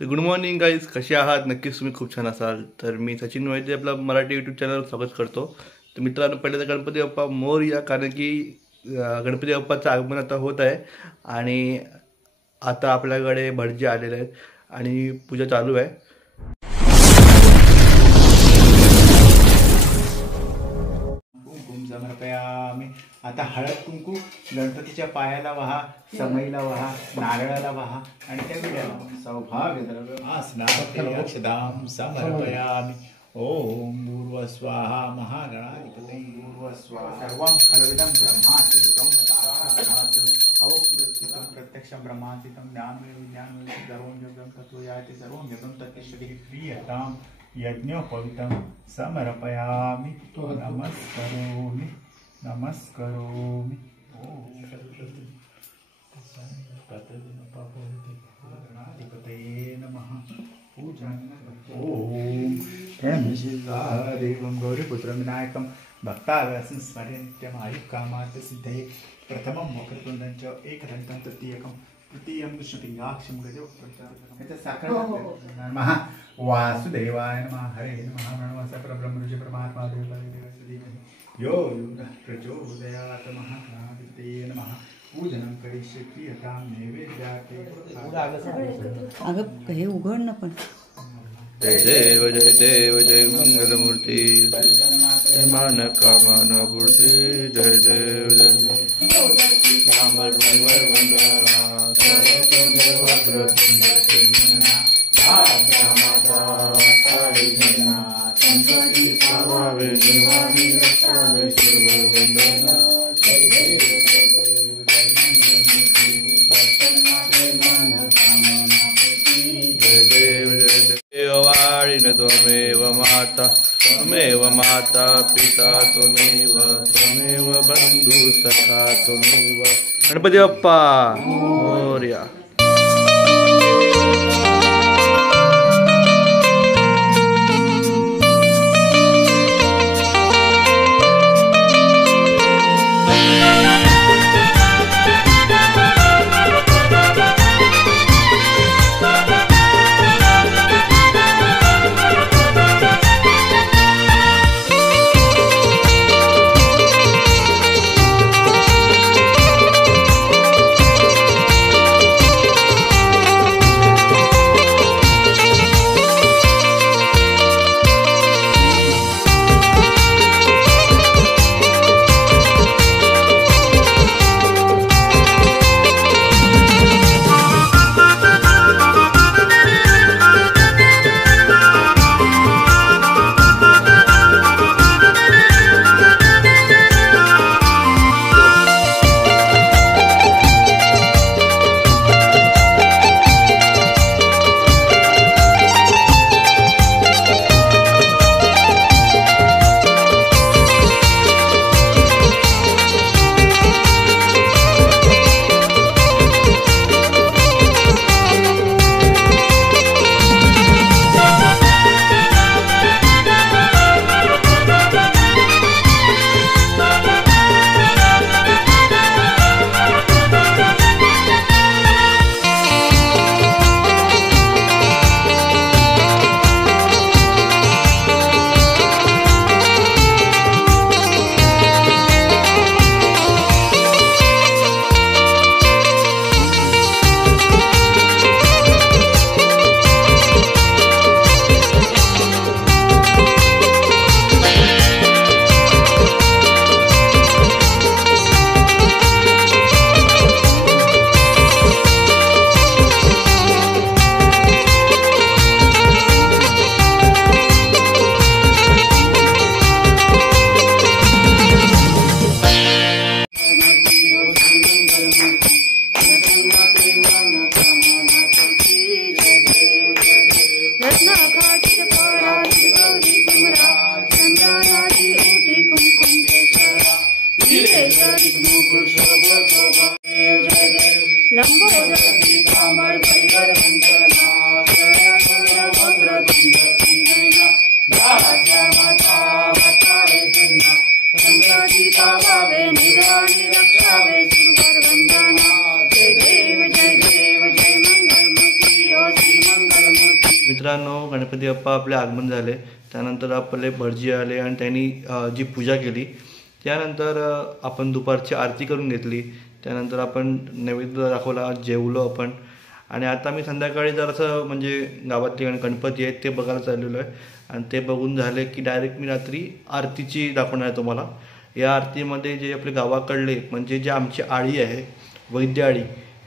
तर good morning guys, कसे आहात? नक्कीच तुम्ही खूप छान असाल. तर मी सचिन वैद्य आपला मराठी यूट्यूब चॅनलवर स्वागत करतो. तर मित्रांनो, पहिले तर गणपती बाप्पा मोरया, कारण की गणपती बाप्पाचं आगमन आता होत आहे आणि आता आपल्याकडे भटजी आलेले आहेत आणि पूजा चालू आहे. कुंकुम समर्पयामि. आता हळद कुंकू गणपतीच्या पायाला वहा, समईला वहा, नारळाला वहा आणि त्या विड्याला सौभाग्य द्रव्य अक्षदाम समर्पयामि. ओम भूर्व स्वाहा महागणाधिपते भूर्व स्वाहा. सर्वं खलविदं ब्रह्मातीतं साक्षात् अवपुरस्थितं प्रत्यक्षं ब्रह्मातीतं ज्ञानमय सर्वं जगं ततो याति सर्वं जगं तत्तिष्ठति क्रियताम् यज्ञोपवीतं समर्पयामि. नमस्करोमि नमस्करोमि. गणाधिपतये नमः. पूजन. ओम प्रणमशिवादेवं गौरीपुत्रं विनायकं भक्तागसं स्मरेत्यम् आयुकामार्थ सिद्धये. प्रथमं वक्रतुण्डं च एकदन्तं तृतीयकं तृतीयं कृष्णपिङ्गाक्षं गजवक्त्रं साखर नमः. वासुदेवाय नमः. हरे नमः. नमः परब्रह्म ऋषि परमात्मा देव यो प्रचोदयात्. महागणाधिपतये नमः. पूजनं करिष्ये क्रियतां नैवेद्याते. अगं हे उघड ना पण. जय देव जय देव जय मंगलमूर्ती, जय मान कामना पूर्ती. जय देव जय त्वमेव माता पिता त्वमेव बंधु सखा त्वमेव. गणपती बाप्पा मोरया. मित्रांनो, गणपती बाप्पा आपले आगमन झाले, त्यानंतर आपले भटजी आले आणि त्यांनी जी पूजा केली, त्यानंतर आपण दुपारची आरती करून घेतली, त्यानंतर आपण नैवेद्य दाखवला, जेवलो आपण. आणि आता मी संध्याकाळी जरासं म्हणजे गावातले गणपती आहेत ते बघायला चाललेलो आहे. आणि ते बघून झाले की डायरेक्ट मी रात्री आरतीची दाखवणार आहे तुम्हाला. या आरतीमध्ये जे आपले गावाकडले म्हणजे जे आमची आळी आहे, वैद्य आळी,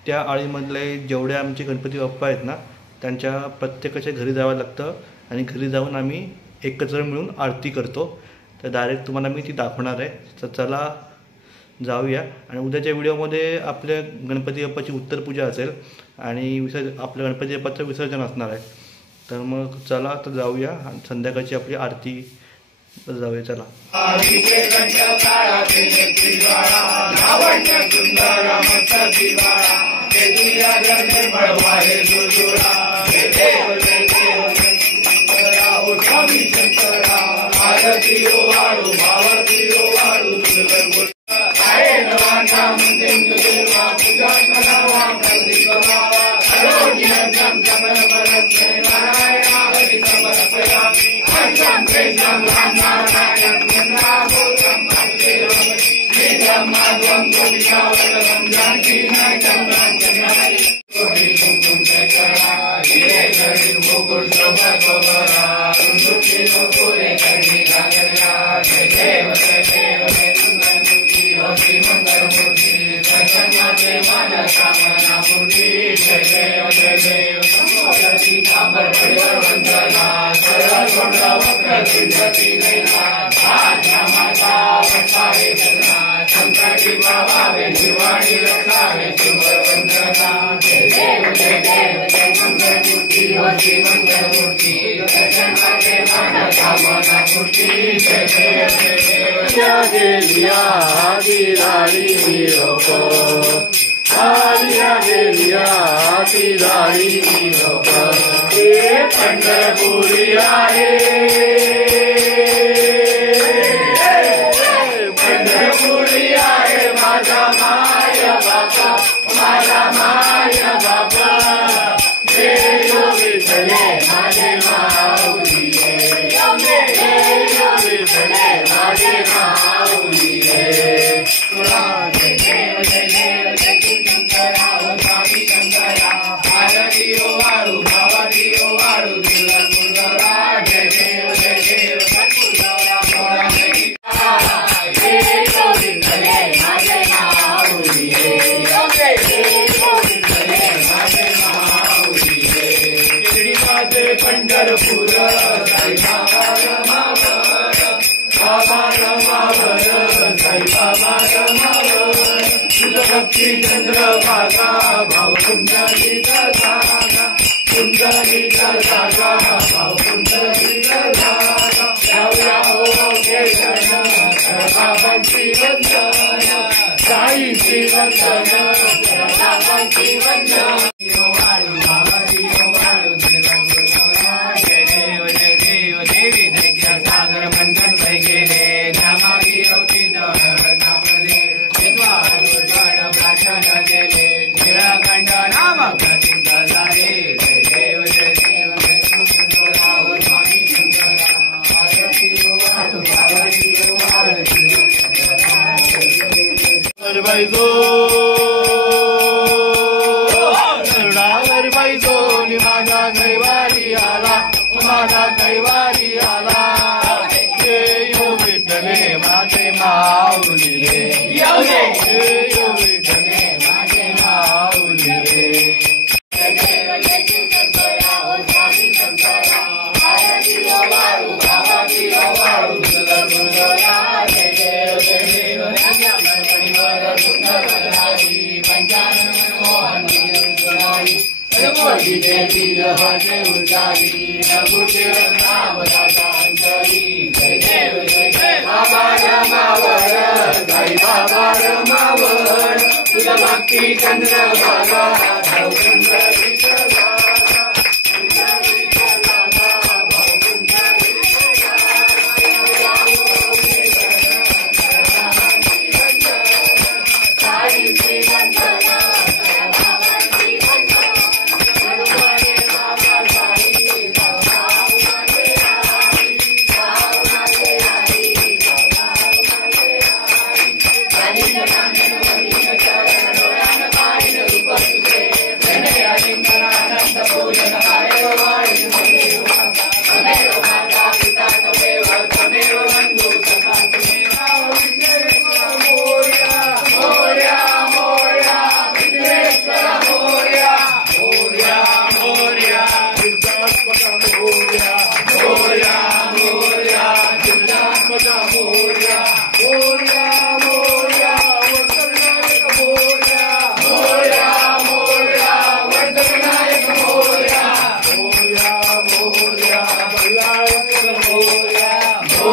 त्या आळीमधले जेवढे आमचे गणपती बाप्पा आहेत ना, त्यांच्या प्रत्येकाच्या घरी जावं लागतं आणि घरी जाऊन आम्ही एकत्र मिळून आरती करतो. तर डायरेक्ट तुम्हाला मी ती दाखवणार आहे. तर चला जाऊया. आणि उद्याच्या व्हिडिओमध्ये आपल्या गणपती बाप्पाची उत्तर पूजा असेल आणि आपल्या गणपती बाप्पाचं विसर्जन असणार आहे. तर मग चला तर जाऊया आणि संध्याकाळची आपली आरती जाऊया. चला. पंढरपुरी आहे, पंढरपुरी आहे माझा माय बापा, माझा माय बापा. जय विठ्ठले माझे माऊली, जय विठ्ठले माझे माऊली. पंढरपूर साई बाबा रमावर, बाबा रमावर, साई बाबा रमावर. तुझ भक्ती चंद्रभागा, भाव कुंडलीचा जागा, कुंडलीचा जागा, भाव कुंडलीचा जागा. जाऊया हो केशण, बाबांची वंदन, साईंची वंदन, बाबांची वंदन. माझा कैवारी आला, माझा कैवारी आला. जय विठ्ठले माझे माऊली रे, जय विठ्ठले माझे माऊली रे. तुझा भक्ती चंद्रभागा,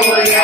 मोरया